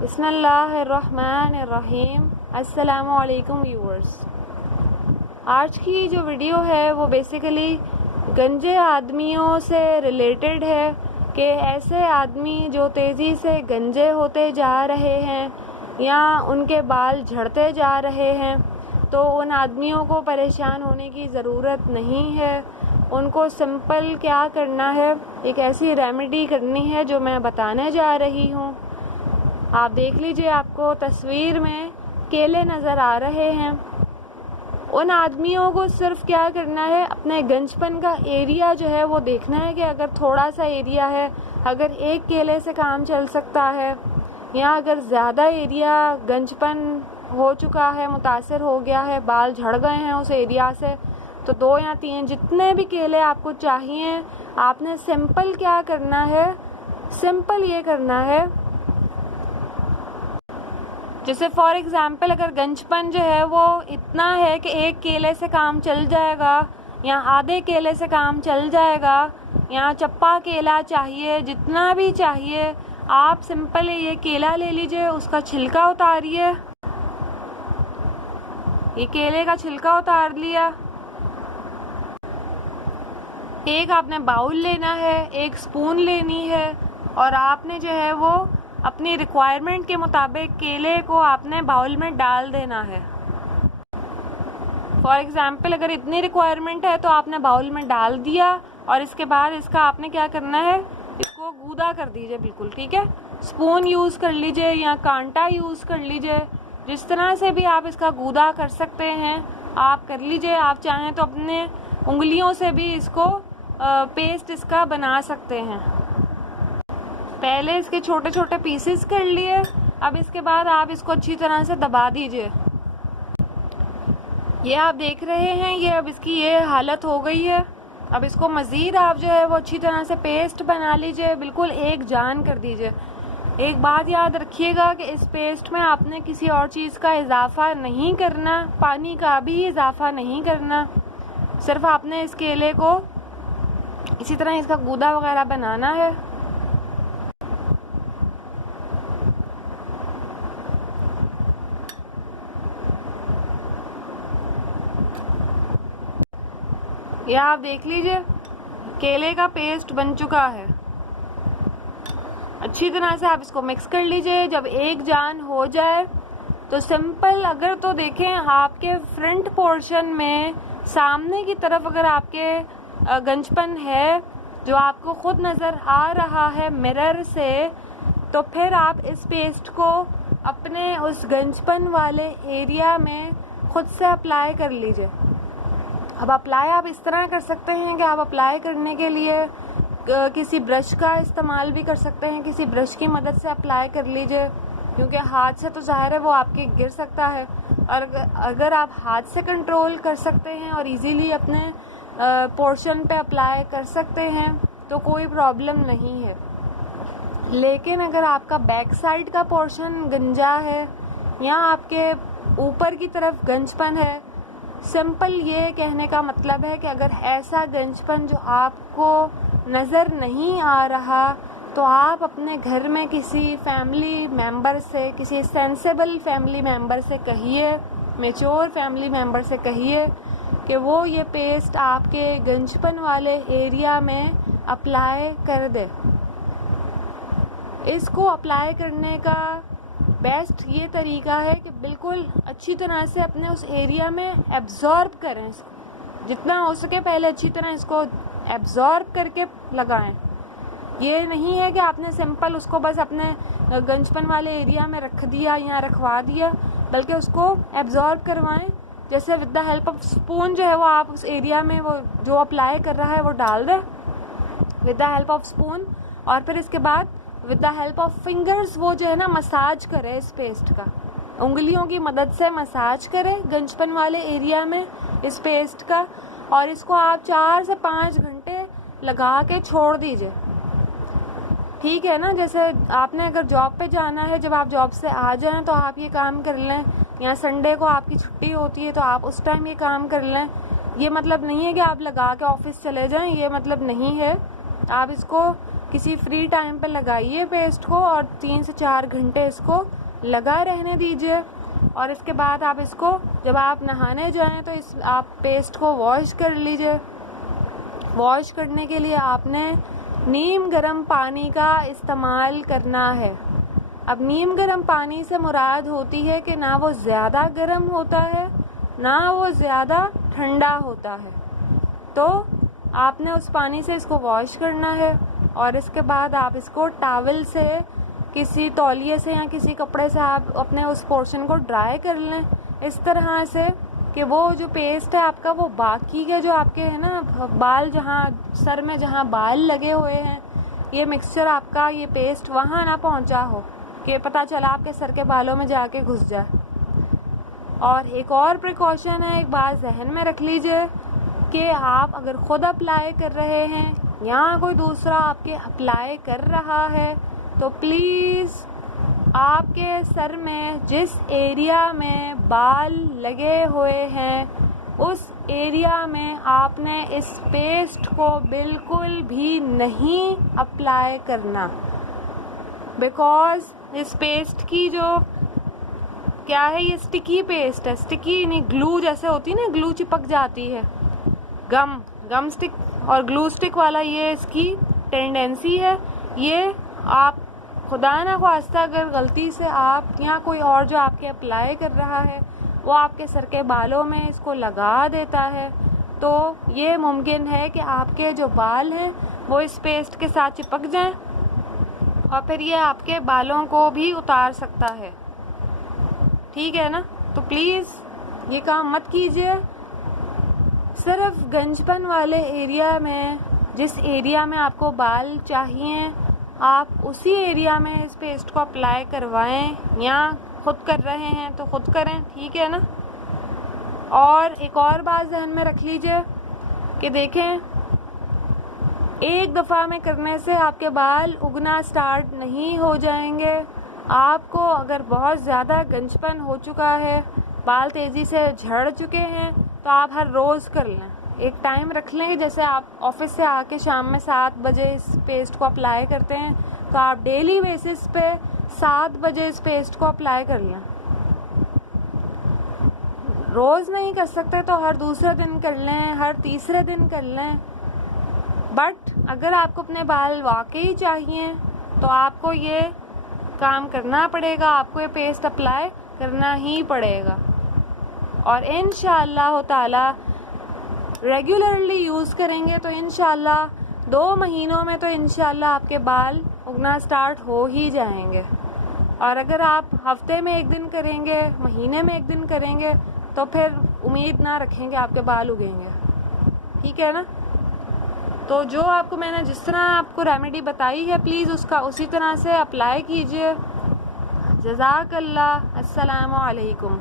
बिस्मिल्लाहिर्रहमानिर्रहीम। अस्सलामुअलैकुम व्यूअर्स। आज की जो वीडियो है वो बेसिकली गंजे आदमियों से रिलेटेड है कि ऐसे आदमी जो तेज़ी से गंजे होते जा रहे हैं या उनके बाल झड़ते जा रहे हैं, तो उन आदमियों को परेशान होने की ज़रूरत नहीं है। उनको सिंपल क्या करना है, एक ऐसी रेमेडी करनी है जो मैं बताने जा रही हूँ। आप देख लीजिए, आपको तस्वीर में केले नज़र आ रहे हैं। उन आदमियों को सिर्फ क्या करना है, अपने गंजपन का एरिया जो है वो देखना है कि अगर थोड़ा सा एरिया है, अगर एक केले से काम चल सकता है, या अगर ज़्यादा एरिया गंजपन हो चुका है, मुतासर हो गया है, बाल झड़ गए हैं उस एरिया से, तो 2 या 3 जितने भी केले आपको चाहिए, आपने सिंपल क्या करना है, सिंपल ये करना है, जैसे फॉर एग्ज़ाम्पल अगर गंजपन जो है वो इतना है कि एक केले से काम चल जाएगा या आधे केले से काम चल जाएगा या चप्पा केला चाहिए, जितना भी चाहिए, आप सिंपल ये केला ले लीजिए, उसका छिलका उतारिए। ये केले का छिलका उतार लिया। एक आपने बाउल लेना है, एक स्पून लेनी है, और आपने जो है वो अपनी रिक्वायरमेंट के मुताबिक केले को आपने बाउल में डाल देना है। फॉर एग्ज़ाम्पल अगर इतनी रिक्वायरमेंट है तो आपने बाउल में डाल दिया, और इसके बाद इसका आपने क्या करना है, इसको गूदा कर दीजिए बिल्कुल, ठीक है। स्पून यूज़ कर लीजिए या कांटा यूज़ कर लीजिए, जिस तरह से भी आप इसका गूदा कर सकते हैं आप कर लीजिए। आप चाहें तो अपने उंगलियों से भी इसको पेस्ट इसका बना सकते हैं। पहले इसके छोटे छोटे पीसेस कर लिए। अब इसके बाद आप इसको अच्छी तरह से दबा दीजिए। ये आप देख रहे हैं, ये अब इसकी ये हालत हो गई है। अब इसको मज़ीद आप जो है वो अच्छी तरह से पेस्ट बना लीजिए, बिल्कुल एक जान कर दीजिए। एक बात याद रखिएगा कि इस पेस्ट में आपने किसी और चीज़ का इजाफ़ा नहीं करना, पानी का भी इजाफ़ा नहीं करना, सिर्फ आपने इस केले को इसी तरह इसका गूदा वगैरह बनाना है। यह आप देख लीजिए, केले का पेस्ट बन चुका है। अच्छी तरह से आप इसको मिक्स कर लीजिए। जब एक जान हो जाए तो सिंपल, अगर तो देखें आपके फ्रंट पोर्शन में सामने की तरफ अगर आपके गंजपन है जो आपको खुद नज़र आ रहा है मिरर से, तो फिर आप इस पेस्ट को अपने उस गंजपन वाले एरिया में खुद से अप्लाई कर लीजिए। अब अप्लाई आप इस तरह कर सकते हैं कि आप अप्लाई करने के लिए किसी ब्रश का इस्तेमाल भी कर सकते हैं, किसी ब्रश की मदद से अप्लाई कर लीजिए, क्योंकि हाथ से तो ज़ाहिर है वो आपके गिर सकता है। और अगर आप हाथ से कंट्रोल कर सकते हैं और इजीली अपने पोर्शन पे अप्लाई कर सकते हैं तो कोई प्रॉब्लम नहीं है। लेकिन अगर आपका बैक साइड का पोर्शन गंजा है या आपके ऊपर की तरफ गंजपन है, सिंपल ये कहने का मतलब है कि अगर ऐसा गंजपन जो आपको नज़र नहीं आ रहा, तो आप अपने घर में किसी फैमिली मेंबर से, किसी सेंसेबल फैमिली मेंबर से कहिए, मैच्योर फैमिली मेंबर से कहिए कि वो ये पेस्ट आपके गंजपन वाले एरिया में अप्लाई कर दे। इसको अप्लाई करने का बेस्ट ये तरीका है कि बिल्कुल अच्छी तरह से अपने उस एरिया में एब्जॉर्ब करें इसको, जितना हो सके पहले अच्छी तरह इसको एब्जॉर्ब करके लगाएं। ये नहीं है कि आपने सिंपल उसको बस अपने गंजपन वाले एरिया में रख दिया या रखवा दिया, बल्कि उसको एब्जॉर्ब करवाएं। जैसे with the help of spoon जो है वो आप उस एरिया में वो जो अप्लाई कर रहा है वो डाल दें with the help of spoon, और फिर इसके बाद with the help of fingers वो जो है ना मसाज करे इस पेस्ट का, उंगलियों की मदद से मसाज करें गंजपन वाले एरिया में इस पेस्ट का, और इसको आप 4 से 5 घंटे लगा के छोड़ दीजिए, ठीक है ना। जैसे आपने अगर जॉब पे जाना है, जब आप जॉब से आ जाएं तो आप ये काम कर लें, या संडे को आपकी छुट्टी होती है तो आप उस टाइम ये काम कर लें। ये मतलब नहीं है कि आप लगा के ऑफिस चले जाएं, ये मतलब नहीं है। आप इसको किसी फ्री टाइम पे लगाइए पेस्ट को और 3 से 4 घंटे इसको लगा रहने दीजिए। और इसके बाद आप इसको जब आप नहाने जाएं तो आप पेस्ट को वॉश कर लीजिए। वॉश करने के लिए आपने नीम गर्म पानी का इस्तेमाल करना है। अब नीम गर्म पानी से मुराद होती है कि ना वो ज़्यादा गर्म होता है ना वो ज़्यादा ठंडा होता है। तो आपने उस पानी से इसको वॉश करना है और इसके बाद आप इसको टॉवल से, किसी तौलिए से या किसी कपड़े से आप अपने उस पोर्शन को ड्राई कर लें इस तरह से कि वो जो पेस्ट है आपका, वो बाकी के जो आपके है ना बाल, जहाँ सर में जहाँ बाल लगे हुए हैं, ये मिक्सचर आपका, ये पेस्ट वहाँ ना पहुँचा हो कि पता चला आपके सर के बालों में जाके घुस जाए। और एक और प्रिकॉशन है, एक बात जहन में रख लीजिए कि आप अगर ख़ुद अप्लाई कर रहे हैं या कोई दूसरा आपके अप्लाई कर रहा है तो प्लीज़ आपके सर में जिस एरिया में बाल लगे हुए हैं उस एरिया में आपने इस पेस्ट को बिल्कुल भी नहीं अप्लाई करना, बिकॉज़ इस पेस्ट की जो क्या है, ये स्टिकी पेस्ट है। स्टिकी नहीं, ग्लू जैसे होती है ना, ग्लू चिपक जाती है, गम स्टिक और ग्लू स्टिक वाला ये इसकी टेंडेंसी है। ये आप खुदा ना ख्वास्ता अगर गलती से आप या कोई और जो आपके अप्लाई कर रहा है वो आपके सर के बालों में इसको लगा देता है तो ये मुमकिन है कि आपके जो बाल हैं वो इस पेस्ट के साथ चिपक जाएं और फिर ये आपके बालों को भी उतार सकता है। ठीक है ना? तो प्लीज़ ये काम मत कीजिए। सिर्फ गंजपन वाले एरिया में, जिस एरिया में आपको बाल चाहिए, आप उसी एरिया में इस पेस्ट को अप्लाई करवाएं, या खुद कर रहे हैं तो खुद करें। ठीक है ना? और एक और बात ध्यान में रख लीजिए कि देखें, एक दफ़ा में करने से आपके बाल उगना स्टार्ट नहीं हो जाएंगे। आपको अगर बहुत ज़्यादा गंजपन हो चुका है, बाल तेज़ी से झड़ चुके हैं, तो आप हर रोज़ कर लें। एक टाइम रख लें, जैसे आप ऑफिस से आके शाम में 7 बजे इस पेस्ट को अप्लाई करते हैं तो आप डेली बेसिस पे 7 बजे इस पेस्ट को अप्लाई कर लें। रोज़ नहीं कर सकते तो हर दूसरे दिन कर लें, हर तीसरे दिन कर लें। बट अगर आपको अपने बाल वाकई चाहिए तो आपको ये काम करना पड़ेगा, आपको ये पेस्ट अप्लाई करना ही पड़ेगा। और इंशाअल्लाह ताला रेगुलरली यूज़ करेंगे तो इंशाअल्लाह 2 महीनों में तो इंशाअल्लाह आपके बाल उगना स्टार्ट हो ही जाएंगे। और अगर आप हफ्ते में 1 दिन करेंगे, महीने में 1 दिन करेंगे तो फिर उम्मीद ना रखेंगे आपके बाल उगेंगे। ठीक है ना? तो जो आपको मैंने जिस तरह आपको रेमेडी बताई है, प्लीज़ उसका उसी तरह से अप्लाई कीजिए। जज़ाकल्लाह। अस्सलामु अलैकुम।